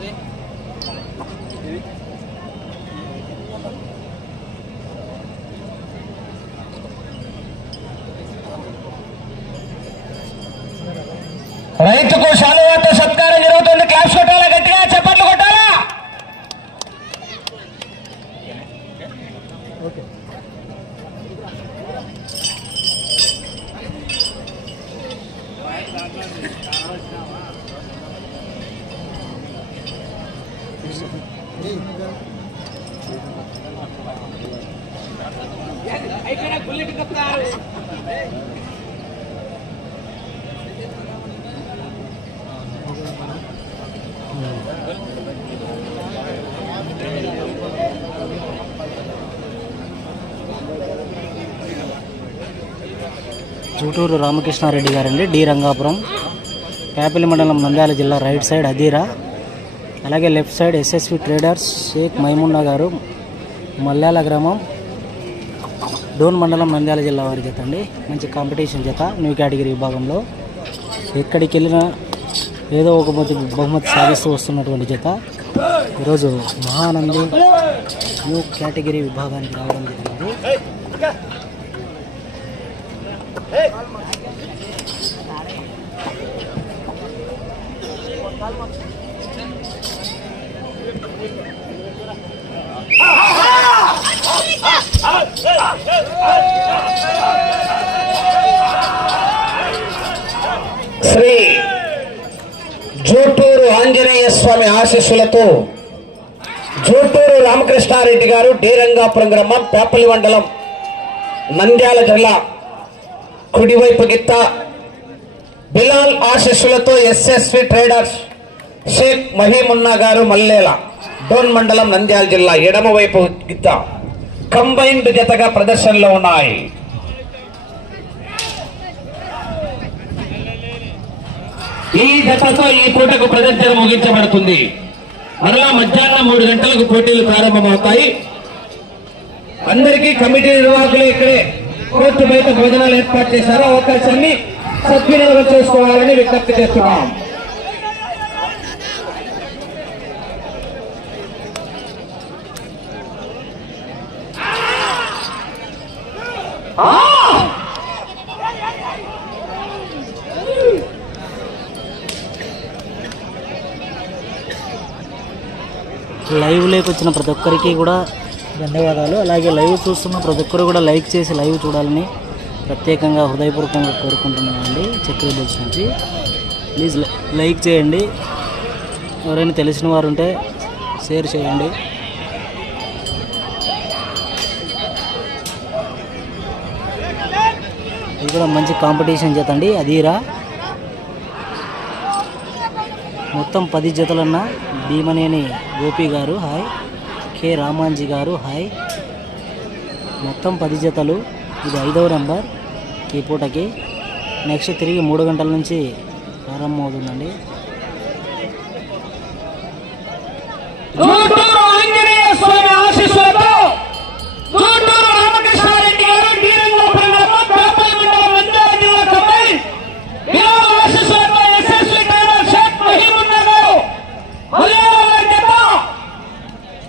de Juturu Ramakrishna Reddy గారండి D Rangapuram. Pepalli మండలం నంద్యాల జిల్లా రైట్ సైడ్ అదీరా. అలాగే left side SSV traders Shaik Maimuna గారు మల్యాల గ్రామం. డోన్ మండలం నంద్యాల జిల్లా వారి జత అండి మంచి కాంపిటీషన్ జత న్యూ కేటగిరీ విభాగంలో ఎక్కడికి వెళ్ళినా ఏదో ఒక బహుమతి బహుమతి సాధిస్తూ వస్తున్నటువంటి జత. ఈరోజు మహానంది న్యూ కేటగిరీ విభాగానికి రావడం జరిగింది. శ్రీ జూటూరు ఆంజనేయ స్వామి ఆశీస్సులతో జూటూరు రామకృష్ణారెడ్డి గారు డీరంగాపురం గ్రామం పేపల్లి మండలం నంద్యాల జిల్లా కుడివైపు గిత్త. బిలాల్ ఆశీస్సులతో ఎస్ఎస్వి ట్రేడర్స్ షేక్ మహీమున్నా గారు మల్లేల డోన్ మండలం నంద్యాల జిల్లా ఎడమవైపు గిత్త. కంబైన్డ్ జతగా ప్రదర్శనలో ఉన్నాయి. ఈ జతతో ఈ పూటకు ప్రదర్శన ముగించబడుతుంది. మరలా మధ్యాహ్నం మూడు గంటలకు పోటీలు ప్రారంభమవుతాయి. అందరికీ కమిటీ నిర్వాహకులు ఇక్కడే కోర్టు బయట భోజనాలు ఏర్పాటు చేశారు. అవకాశాన్ని సద్వినియోగం చేసుకోవాలని విజ్ఞప్తి చేస్తున్నాం. లైవ్ వచ్చిన ప్రతి ఒక్కరికి కూడా ధన్యవాదాలు. అలాగే లైవ్ చూస్తున్న ప్రతి ఒక్కరు కూడా లైక్ చేసి లైవ్ చూడాలని ప్రత్యేకంగా హృదయపూర్వకంగా కోరుకుంటున్నామండి. చక్రీ బుల్స్ నుంచి. ప్లీజ్ లై- లైక్ చేయండి. ఎవరైనా తెలిసిన వారు ఉంటే షేర్ చేయండి. ఇది కూడా మంచి కాంపిటీషన్ చేత అండి. అదీరా మొత్తం పది జతలన్నా భీమనేని గోపి గారు హాయ్. కె. రామాంజీ గారు హాయ్. మొత్తం పది జతలు. ఇది ఐదవ నెంబర్. ఈ పూటకి నెక్స్ట్ తిరిగి మూడు గంటల నుంచి ప్రారంభం అవుతుందండి జూటూరు ఆంజనేయ స్వామి ఆశీస్సులతో జూటూరు రామకృష్ణారెడ్డి గారు శ్రీరంగపురం గ్రామం పేపల్లి మండలం నంద్యాల జిల్లా కంబైన్ బిలాల్ ఆశీస్సులతో ఎస్ఎస్వి ట్రేడర్ షేక్ మహీమున్నా గారు మలయాళం జత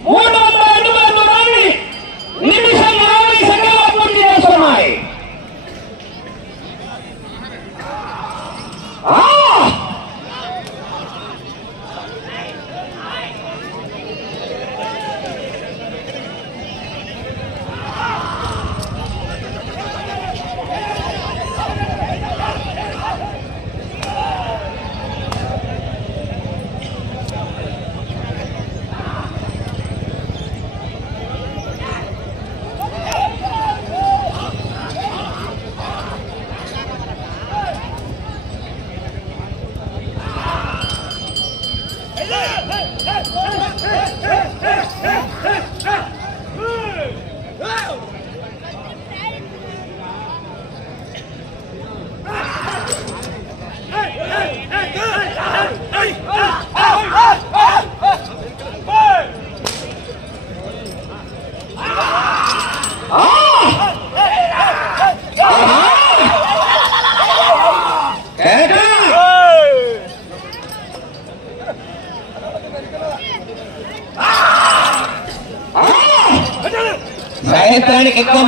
మూడు వందల అడుగుల దూరాన్ని నిమిషం ఇరవై సెకండ్ల పూర్తి చేస్తున్నాయి ఆ!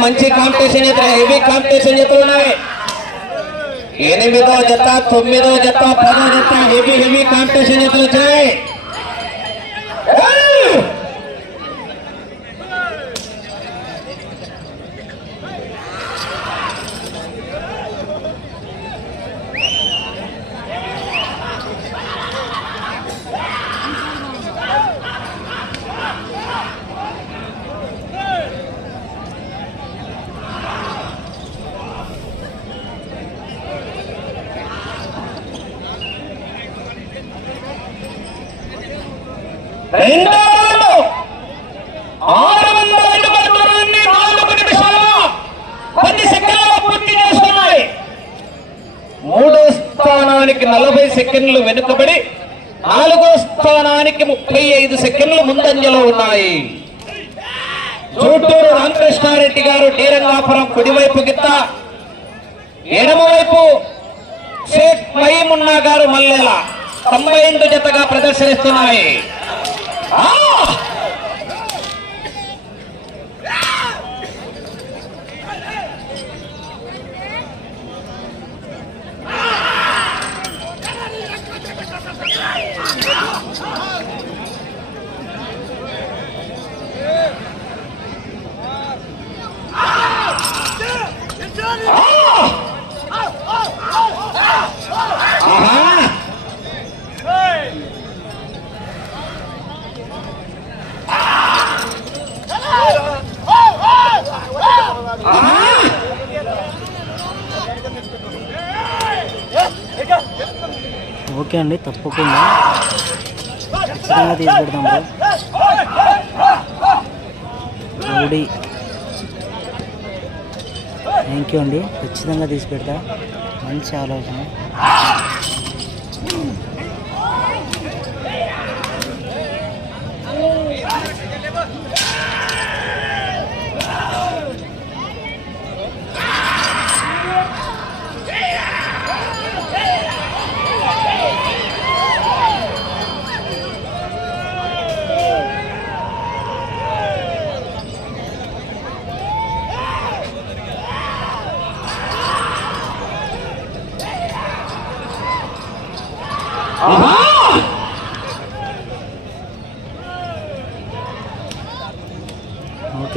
మంచి కాంపిటీషన్ చేతులు హెవీ కాంపిటీషన్ చేతులు ఉన్నాయి ఎనిమిదో జత తొమ్మిదో జత పదో జత హెవీ హెవీ కాంపిటీషన్ చేతులు వచ్చాయి రెండు ఆరు వందల అడుగుల నుండి నాలుగు నిమిషాల పది సెకండ్లు పూర్తి చేస్తున్నాయి. మూడో స్థానానికి నలభై సెకండ్లు వెనుకబడి నాలుగో స్థానానికి ముప్పై ఐదు సెకండ్లు ముందంజలో ఉన్నాయి. చూటూరు రామకృష్ణారెడ్డి గారు డీరంగాపురం కుడివైపు గిత్త ఎడమవైపు షేక్ మహీమున్నా గారు మల్లెల తొంభై జతగా ప్రదర్శనిస్తున్నాయి. ఆ! ఆహా! ఆహా! ఓకే అండి తప్పకుండా. ఖచ్చితంగా తీసుకెడతాం బ్రో. రౌడీ. థ్యాంక్ యూ అండి ఖచ్చితంగా తీసుకెడతా మంచి ఆలోచన.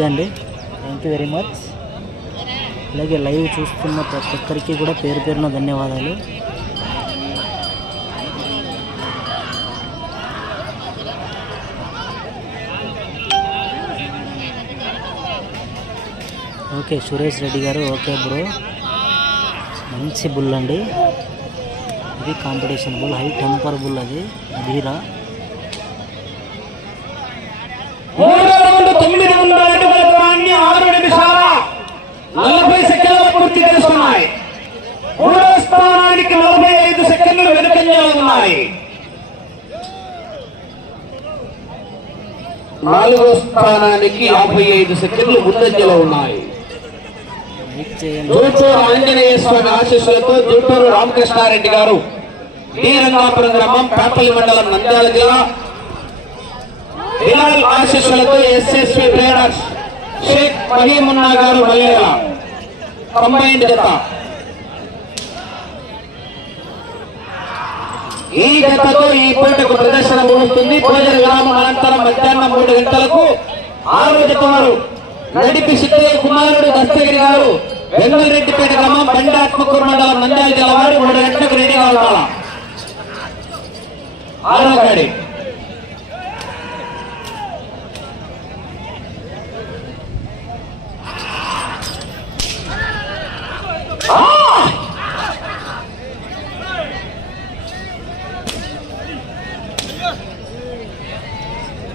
అండి థ్యాంక్ యూ వెరీ మచ్ అలాగే లైవ్ చూస్తున్న ప్రతి ఒక్కరికి కూడా పేరు పేరున ధన్యవాదాలు. ఓకే సురేష్ రెడ్డి గారు ఓకే బ్రో మంచి బుల్ అండి. ఇది competition bull high temper bull అది. అధీరా మూడో రౌండ్ తొమ్మిది వందల అడుగుల దూరాన్ని ఆరు నిమిషాల నలభై సెకండ్ల పూర్తి చేస్తున్నాయి మూడో స్థానానికి నలభై ఐదు సెకండ్లు వెనుకంజలో ఉన్నాయి నాలుగో స్థానానికి యాభై ఐదు సెకండ్లు ముందంజలో ఉన్నాయి. లైక్ ఆంజనేయ స్వామి ఆశీస్సులతో జూటూరు రామకృష్ణారెడ్డి గారు శ్రీరంగాపురం గ్రామం పేపల్లి మండలం నంద్యాల జిల్లా. బిలాల్ ఆశీస్సులతో ఎస్ఎస్వి ట్రేడర్స్ షేక్ మహీమున్నా గారు మల్లేల. కంబైన్డ్ జత. ఈ జతతో ఈ పూటకు ప్రదర్శన ముగుస్తుంది. భోజన విరామం అనంతరం మధ్యాహ్నం మూడు గంటలకు ఆరోగ్యకుమారు నడిపి సిద్ధయ్య కుమారుడు దస్తగిరి గారు వెంగళరెడ్డిపేట గ్రామం బండాత్మకూరు మండలం నంద్యాల జిల్లా వారు మూడు గంటలకు రెడీగా ఉండాలి ఆరో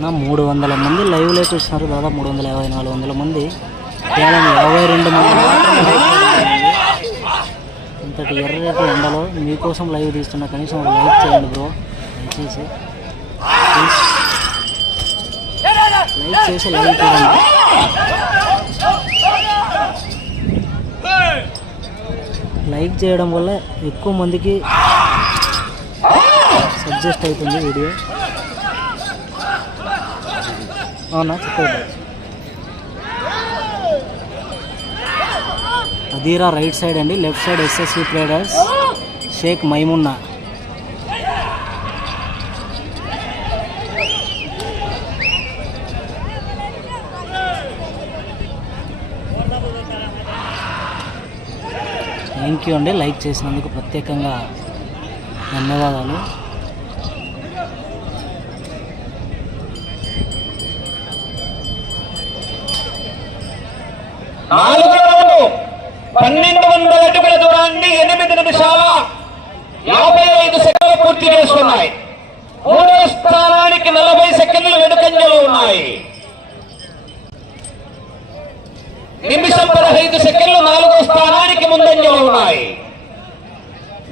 గాడి మూడు వందల మంది లైవ్లో వచ్చినారు దాదాపు మూడు వందల యాభై నాలుగు వందల మంది. కేవలం యాభై రెండు మంది ఇంతటి ఎర్రటి ఎండలో మీకోసం లైవ్ తీస్తున్నా కనీసం ఒక లైక్ చేయండి బ్రో. దయచేసి. లైక్ చేసి లైవ్ చేయండి. లైక్ చేయడం వల్ల ఎక్కువ మందికి సజెస్ట్ అవుతుంది వీడియో. అవునా? అదీరా రైట్ సైడ్ అండి. Left side SSV players Shaik Maimuna. Thank you అండి. లైక్ చేసినందుకు ప్రత్యేకంగా ధన్యవాదాలు. నాలుగో రౌండ్ పన్నెండు వందల అడుగుల దూరాన్ని ఎనిమిది నిమిషాల యాభై ఐదు సెకండ్లు పూర్తి చేస్తున్నాయి. మూడో స్థానానికి నలభై సెకండ్లు వెనుకంజలు ఉన్నాయి. నిమిషం పదహైదు సెకండ్లు నాలుగో స్థానానికి ముందంజలు ఉన్నాయి.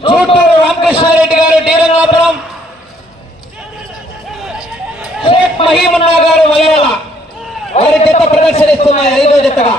చూటూరు రామకృష్ణారెడ్డి గారు డీరంగాపురం షేక్ మహీమున్నా గారు వయల వారి జత ప్రదర్శనిస్తున్నాయి ఐదో జతగా.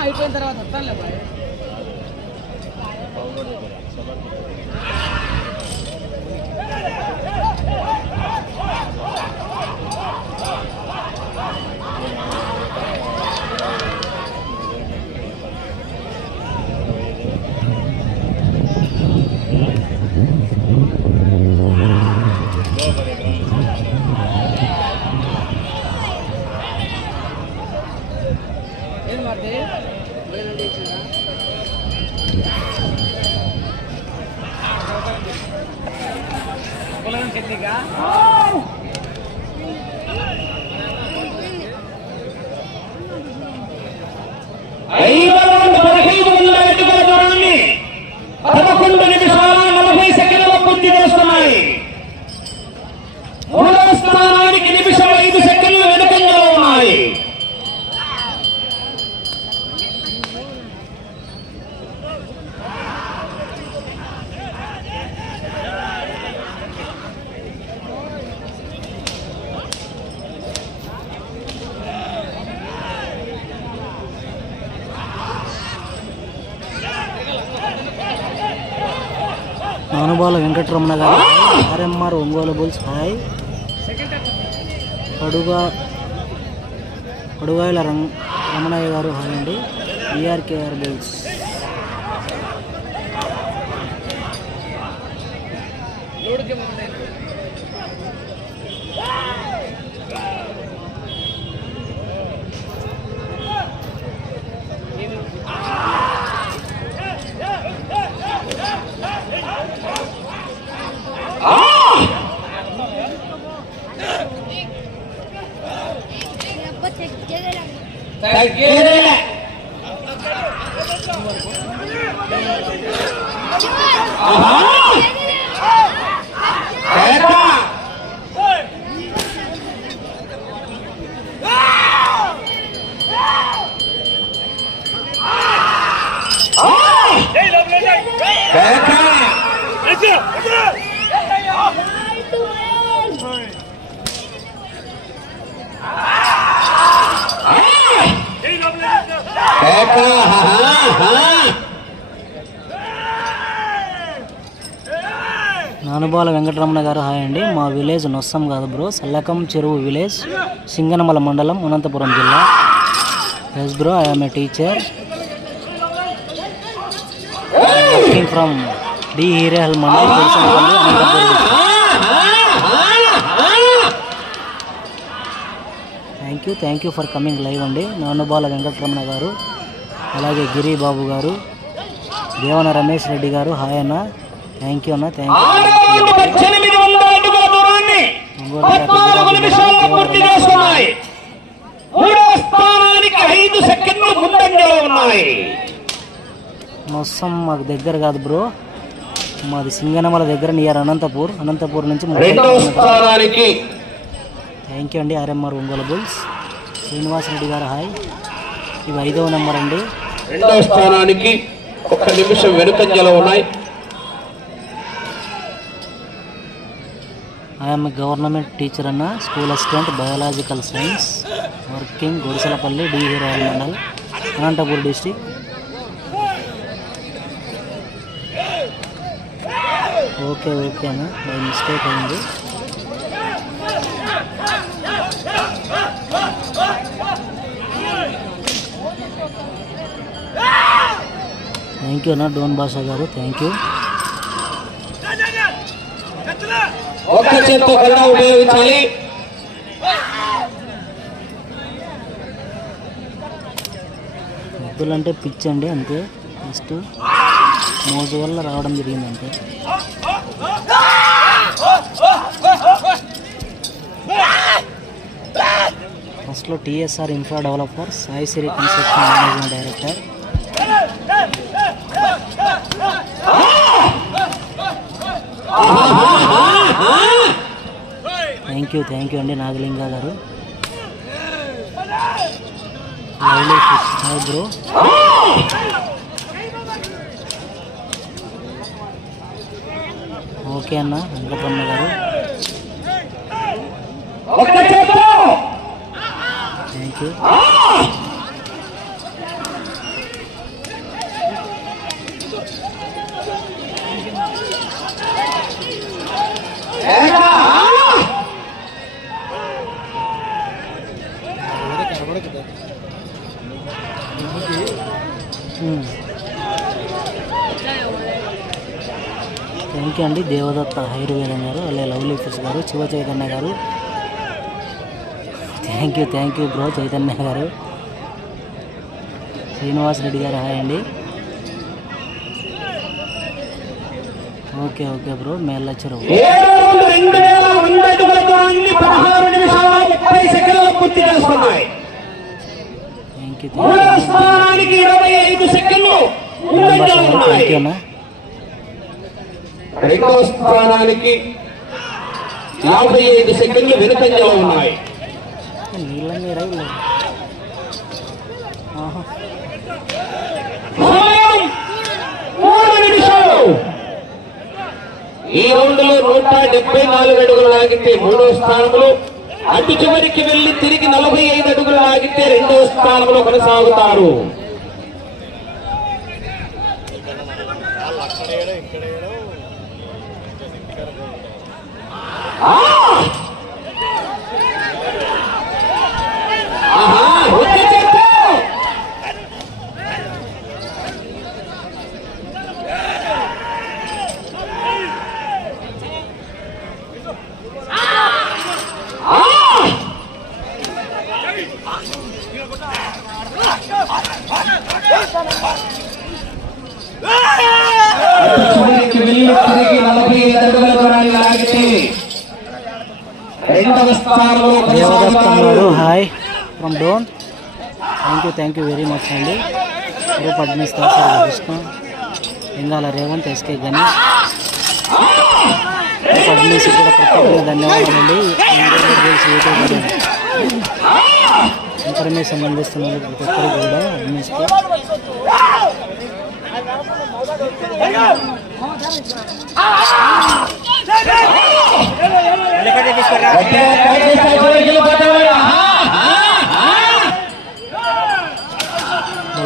అయిపోయిన తర్వాత వస్తానులే బాయ్ ఏం మాట్లాడి పొలం చెట్లిగా ఐదో రౌండ్ పదహైదు వందల అడుగుల దూరాన్ని పదకొండు నిమిషాల నలభై సెకండ్ల పూర్తి చేస్తున్నాయి మూడవ స్థానానికి నిమిషం ఐదు సెకండ్లు వెనుకంజలో ఉన్నాయి ఒంగోల వెంకటరమణ గారు ఆర్ఎంఆర్ ఒంగోలు బుల్స్ హాయ్. పడుగా పడుగాయల రం రమణయ్య గారు హాయ్ అండి. BRKR bulls. అనుబాల వెంకటరమణ గారు హాయ్ అండి. మా విలేజ్ నొస్సం కాదు బ్రో. సల్లకం చెరువు విలేజ్ సింగనమల మండలం అనంతపురం జిల్లా. Yes bro I'm a teacher working from the Hirehal mandal Anantapuram thank you thank you for coming live అండి. నానుబాల వెంకటరమణ గారు అలాగే గిరి బాబు గారు దేవన రమేష్ రెడ్డి గారు హాయ్ అన్న. థ్యాంక్ యూ అన్న. థ్యాంక్ యూ రౌండ్ పద్దెనిమిది వందల అడుగుల దూరాన్ని పద్నాలుగు నిమిషాల్లో పూర్తి చేసుకున్నాయి. మూడో స్థానానికి ఐదు సెకండ్లు ముందంజలో ఉన్నాయి. మొత్తం మాకు దగ్గర కాదు బ్రో. మాది సింగనమల దగ్గర నియర్ అనంతపూర్. అనంతపూర్ నుంచి థ్యాంక్ యూ అండి RMR Ongole bulls Srinivas Reddy garu hi ఇవి ఐదవ నెంబర్ అండి. రెండో స్థానానికి ఒక నిమిషం వెనుకంజలో ఉన్నాయి. ఐఎమ్ గవర్నమెంట్ టీచర్ అన్న school assistant biological science working Gudisalapalli డిహి royal mandal Anantapur district okay okay అన్న బై మిస్టేక్ అయింది. థ్యాంక్ యూ అన్న డోన్ బాషా గారు థ్యాంక్ యూ ఒక్క చేత్తో కన్నా ఉపయోగించాలి. అంటే పిచ్ అండి అంతే. జస్ట్ మోజు వల్ల రావడం జరిగింది అంతే ఫస్ట్లో TSR infra developer Sai Siri construction managing director. Thank you thank you అండి నాగలింగ గారు. బ్రో. ఓకే అన్న వెంకటరమణ గారు. థ్యాంక్ యూ యూ అండి. దేవదత్త ఆయుర్వేదం గారు అలాగే లవ్లీ ఫిష్ గారు శివ చైతన్య గారు. Thank you thank you bro Chaitanya గారు. శ్రీనివాస్ రెడ్డి గారు హాయ్ అండి. ఓకే ఓకే బ్రో పూర్తి చేసుకున్నాయి థ్యాంక్ యూ థ్యాంక్ యూ అన్న. రెండవ స్థానానికి యాభై ఐదు సెకండ్లు వెనుకంజలో ఉన్నాయి. ఈ రౌండ్లో నూట డెబ్బై నాలుగు అడుగులు లాగితే మూడో స్థానంలో అటు చివరికి వెళ్ళి తిరిగి నలభై ఐదు అడుగులు లాగితే రెండో స్థానంలో కొనసాగుతారు. Oh! రేవంత్ కానీ గని కూడా ప్రత్యేకంగా ధన్యవాదాలండి. యూట్యూబ్ ఇన్ఫర్మేషన్ అందిస్తున్నందుకు ప్రతి ఒక్కరు కూడా అడ్మిన్స్కి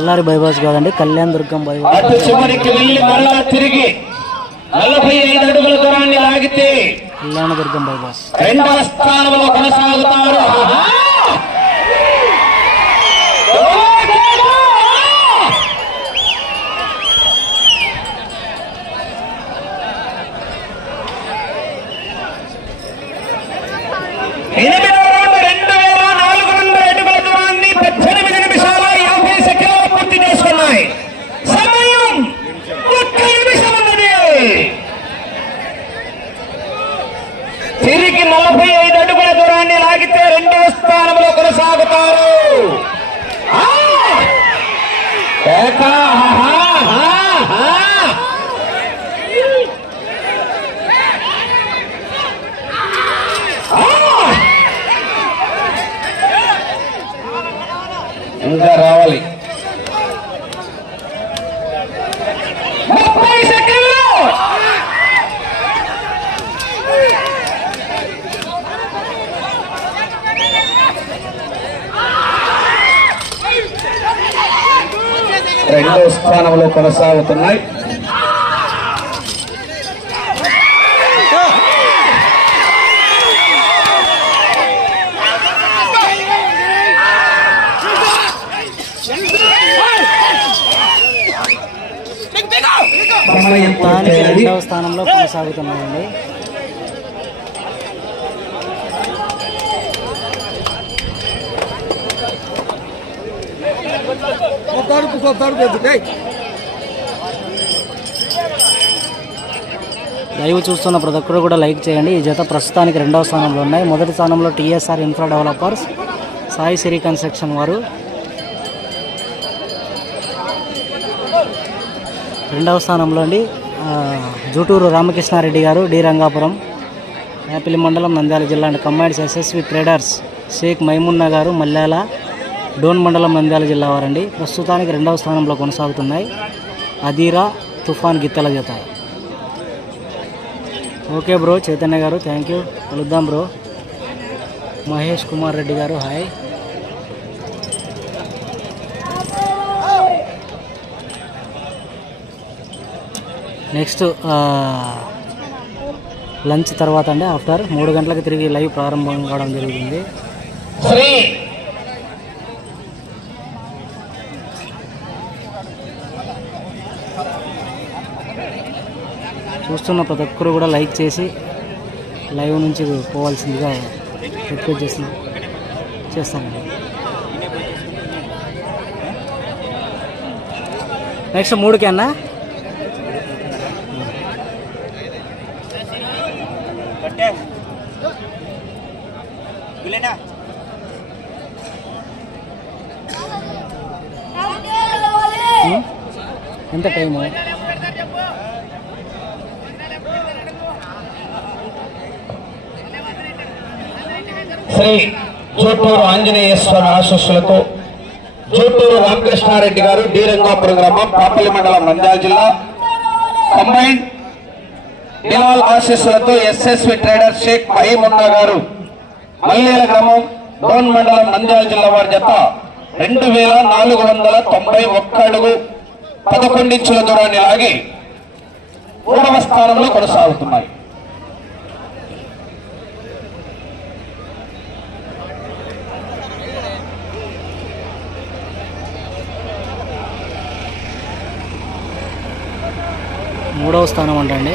బళ్ళారి బైపాస్ కాదండి కళ్యాణ్ దుర్గం బైపాస్ అటు చివరికి వెళ్ళి మళ్ళా తిరిగి నలభై ఐదు అడుగుల దూరాన్ని లాగి లాగితే కళ్యాణదుర్గం బైపాస్ రెండవ స్థానంలో కొనసాగుతారు ఆహా! ఓ, ఓ, ఓ! ఎనిమిదవ రౌండ్ రెండు వేల నాలుగు వందల అడుగుల దూరాన్ని పద్దెనిమిది నిమిషాల యాభై సెకండ్లు పూర్తి చేసుకున్నాయి సమయం ఒక్క నిమిషం ఉన్నది తిరిగి నలభై ఐదు అడుగుల దూరాన్ని లాగితే రెండవ స్థానంలో కొనసాగుతారు ఆ! ఏక, ఆహా, ఆహా, ఆహా. ఆ! ఇంకా రావాలి ముప్పై సెకండ్లు రెండో స్థానంలో కొనసాగుతున్నాయి స్థానిక పూర్తయ్యాలి. రెండవ స్థానంలో కొనసాగుతున్నాయండి లైవ్ చూస్తున్న ప్రతి ఒక్కరు కూడా లైక్ చేయండి. ఈ జత ప్రస్తుతానికి రెండవ స్థానంలో ఉన్నాయి. మొదటి స్థానంలో TSR infra developers Sai Siri construction వారు. రెండవ స్థానంలో అండి జూటూరు రామకృష్ణారెడ్డి గారు డి రంగాపురం. యాపిలి మండలం నంద్యాల జిల్లా and combines SSV traders Shaik Maimuna గారు మల్లాల. డోన్ మండలం నంద్యాల జిల్లా వారండి. ప్రస్తుతానికి రెండవ స్థానంలో కొనసాగుతున్నాయి. అదీరా తుఫాన్ గిత్తల జత. ఓకే బ్రో చైతన్య గారు థ్యాంక్ యూ కలుద్దాం బ్రో. మహేష్ కుమార్ రెడ్డి గారు హాయ్ నెక్స్ట్ లంచ్ తర్వాత అండి ఆఫ్టర్ మూడు గంటలకు తిరిగి లైవ్ ప్రారంభం కావడం జరుగుతుంది. చూస్తున్న ప్రతి ఒక్కరు కూడా లైక్ చేసి లైవ్ నుంచి పోవాల్సిందిగా రిక్వెస్ట్ చేసి చేస్తాను నెక్స్ట్ మూడుకి అన్నా? శ్రీ జూటూరు ఆంజనేయ స్వామి ఆశస్సులతో జూటూరు రామకృష్ణారెడ్డి గారు డిరంగాపురం గ్రామం పాపల్లి మండలం నంద్యాల జిల్లా. కంబైన్ నిలాల్ ఆశీస్సులతో ఎస్ఎస్వి ట్రేడర్ షేక్ మహీమున్నా గారు మల్లేల గ్రామం డోన్ మండలం నంద్యాల జిల్లా వారి జత రెండు వేల నాలుగు వందల తొంభై ఒక్క అడుగు పదకొండించుల దూరాన్ని లాగి మూడవ స్థానంలో కొనసాగుతున్నాయి. మూడవ స్థానం అంటండి.